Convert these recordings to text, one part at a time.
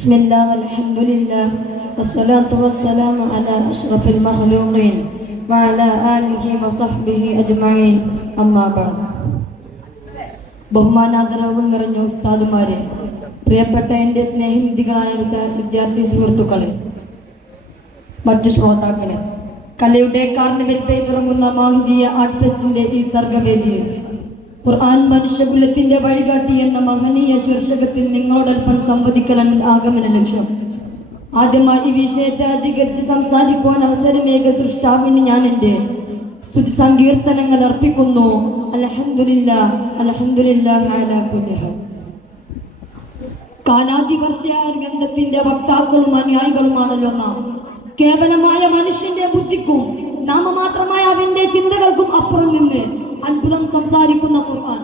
بسم الله والحمد لله والصلاة والسلام على أشرف المخلوقين وعلى آله وصحبه أجمعين أما بعد. ബഹുമാനാദരവും നിറഞ്ഞ ഉസ്താദുമാരെ, പ്രിയപ്പെട്ട എൻ്റെ സ്നേഹനിധികളായ വിദ്യാർത്ഥി സുഹൃത്തുക്കളെ, മറ്റു ശ്രോതാക്കളെ, കലയുടെ കാർണിവൽ പെയ്തുറങ്ങുന്ന മാഹിദിയ ആർട്ട് ഫെസ്റ്റിന്റെ ഈ സർഗവേദിയിൽ ഖുർആൻ മനുഷ്യകുലത്തിന്റെ വഴികാട്ടി എന്ന മഹനീയ ശീർഷകത്തിൽ നിങ്ങളോടൊപ്പം സംവദിക്കലാണ് ആഗമന ലക്ഷ്യം. ആദ്യമായി ഈ വിഷയത്തെ അധികരിച്ച് സംസാരിക്കുവാൻ അവസരമേക സൃഷ്ടാവിന് ഞാൻ എൻ്റെ സ്തുതി സങ്കീർത്തനങ്ങൾ അർപ്പിക്കുന്നു. അൽഹംദുലില്ലാഹ് അൽഹംദുലില്ലാഹി അലാ കുല്ലി ഹാൽ. കാലാധിപത്യ ഗ്രന്ഥത്തിന്റെ വക്താക്കളും അനുയായികളുമാണല്ലോ നാം. കേവലമായ മനുഷ്യന്റെ ബുദ്ധിക്കും നാമമാത്രമായ അവന്റെ ചിന്തകൾക്കും അപ്പുറം നിന്ന് അത്ഭുതം സംസാരിക്കുന്ന ഖുർആൻ.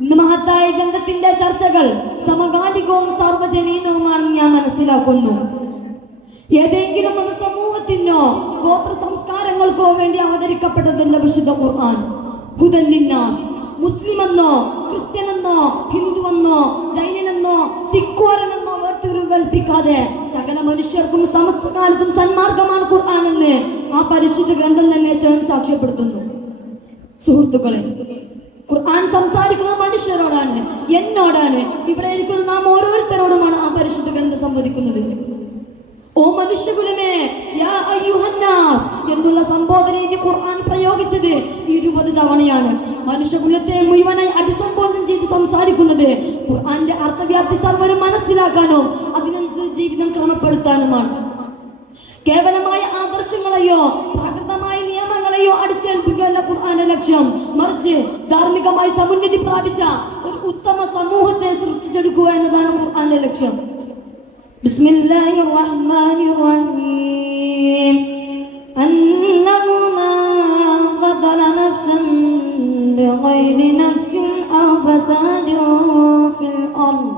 ഇന്ന് മഹത്തായ ഗ്രന്ഥത്തിന്റെ ചർച്ചകൾ സമകാലികവും സാർവജനീനവുമാണെന്ന് ഞാൻ മനസ്സിലാക്കുന്നു. ഏതെങ്കിലും ഒരു സമൂഹത്തിനോ ഗോത്ര സംസ്കാരങ്ങൾക്കോ വേണ്ടി അവതരിക്കപ്പെട്ടതല്ല വിശുദ്ധ ഖുർആൻ. ഹുദൻ ലിന്നാസ്. മുസ്ലിം എന്നോ ക്രിസ്ത്യനെന്നോ ഹിന്ദുവെന്നോ ജൈനനെന്നോ സിഖുകാരനെന്നോ വേർതിരിവ് കൽപ്പിക്കാതെ സകല മനുഷ്യർക്കും സമസ്ത കാലത്തും സന്മാർഗമാണ് ഖുർആൻ എന്ന് ആ പരിശുദ്ധ ഗ്രന്ഥം തന്നെ സ്വയം സാക്ഷ്യപ്പെടുത്തുന്നു. സുഹൃത്തുക്കളെ, ഖുർആൻ സംസാരിക്കുന്നത് മനുഷ്യരോടാണ്, എന്നോടാണ്. ഇവിടെ ഇരിക്കുന്ന നാം ഓരോരുത്തരോടുമാണ് ആ പരിശുദ്ധ ഗ്രന്ഥം സംവദിക്കുന്നത്. ഓ മനുഷ്യകുലമേ, യാ അയ്യുഹന്നാസ് എന്നുള്ള സംബോധന രീതി ഖുർആൻ പ്രയോഗിച്ചത് 20 തവണയാണ്. മനുഷ്യകുലത്തെ മുഴുവനായി അഭിസംബോധന ചെയ്ത് സംസാരിക്കുന്നത് ഖുർആന്റെ അർത്ഥവ്യാപ്തി സർവരും മനസ്സിലാക്കാനോ അതിനനുസരിച്ച് ജീവിതം ക്രമപ്പെടുത്താനുമാണ്. കേവലമായ ആദർശങ്ങളെയോ പ്രാകൃതമായ നിയമങ്ങളെയോ അടിച്ചേൽപ്പിക്കുകയല്ല ഖുർആന്റെ ലക്ഷ്യം. മറിച്ച് ധാർമ്മികമായി സമുന്നതി പ്രാപിച്ച ഒരു ഉത്തമ സമൂഹത്തെ സൃഷ്ടിച്ചെടുക്കുക എന്നതാണ് ഖുർആന്റെ ലക്ഷ്യം. ബിസ്മില്ലാഹിർ റഹ്മാനിർ റഹീം. അന്നഹു മാ ഖതല നഫ്സൻ ബിഗൈരി നഫ്സിൻ ഔ ഫസാദിൻ ഫിൽ അർദ്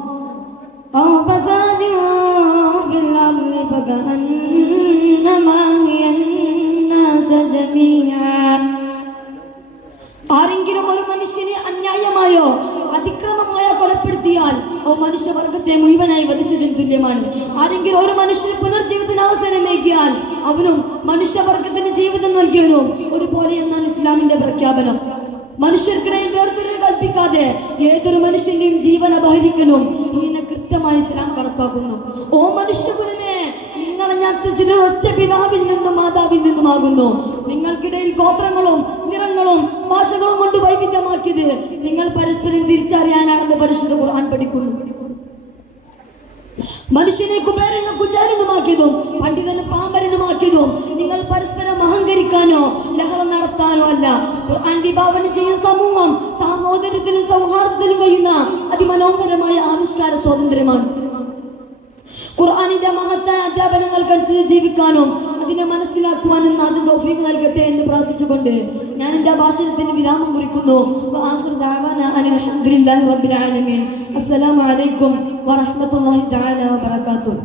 ഔ ഫസാദിൻ ഫിൽ അർദ് ഫകഅന്നമാ ഹിയന്നാസ ജമീഅ. ആരെങ്കിലും ഒരു മനുഷ്യനെ അന്യായമായോ അതിക്രമമായോ കൊലപ്പെടുത്തിയാൽ ഓ മനുഷ്യവർഗത്തെ മുഴുവനായി വധിച്ചതിന് തുല്യമാണ്. ആരെങ്കിലും ഒരു മനുഷ്യന് പുനർജീവിതത്തിന് അവസരമേകിയാൽ അവനും മനുഷ്യവർഗത്തിന് ജീവിതം നൽകിയവനും ഒരുപോലെ എന്നാണ് ഇസ്ലാമിന്റെ പ്രഖ്യാപനം. മനുഷ്യർക്കിടയിൽ വേർതിരിവ് കൽപ്പിക്കാതെ ഏതൊരു മനുഷ്യന്റെയും ജീവൻ അപഹരിക്കലും ഇതിനെ കൃത്യമായി ഇസ്ലാം കണക്കാക്കുന്നു. ഓ മനുഷ്യകുലമേ, നിങ്ങളെ ഞാൻ ഒറ്റ പിതാവിൽ നിന്നും മാതാവിൽ നിന്നുമാകുന്നു. നിങ്ങൾക്കിടയിൽ ഗോത്രങ്ങളും നിറങ്ങളും ഭാഷകളും കൊണ്ട് വൈവിധ്യമാക്കിയത് നിങ്ങൾ പരസ്പരം തിരിച്ചറിയാനാണെന്ന് പരിശുദ്ധ ഖുർആൻ പഠിക്കുന്നു. മനുഷ്യനെ കുബേരനും കുചാരനുമാക്കിയതും പണ്ഡിതനും പാമരനുമാക്കിയതും നിങ്ങൾ പരസ്പരം അഹങ്കരിക്കാനോ ലഹളം നടത്താനോ അല്ല. ഖുർആൻ വിഭാവനം ചെയ്യുന്ന സമൂഹം സാഹോദര്യത്തിലും സൗഹാർദ്ദത്തിലും കഴിയുന്ന അതിമനോഹരമായ ആവിഷ്കാര സ്വാതന്ത്ര്യമാണ്. ഖുർആനിന്റെ മഹത്തായ അധ്യാപനങ്ങൾക്കനുസരിച്ച് ജീവിക്കാനും അതിനെ മനസ്സിലാക്കുവാനും നാഥൻ തൗഫീഖ് നൽകട്ടെ എന്ന് പ്രാർത്ഥിച്ചുകൊണ്ട് ഞാൻ എൻ്റെ ഭാഷണത്തിന് വിരാമം കുറിക്കുന്നു. അൽഹംദുലില്ലാഹി റബ്ബിൽ ആലമീൻ. അസ്സലാമു അലൈക്കും വറഹ്മത്തുള്ളാഹി തആല വബറകാതുഹു.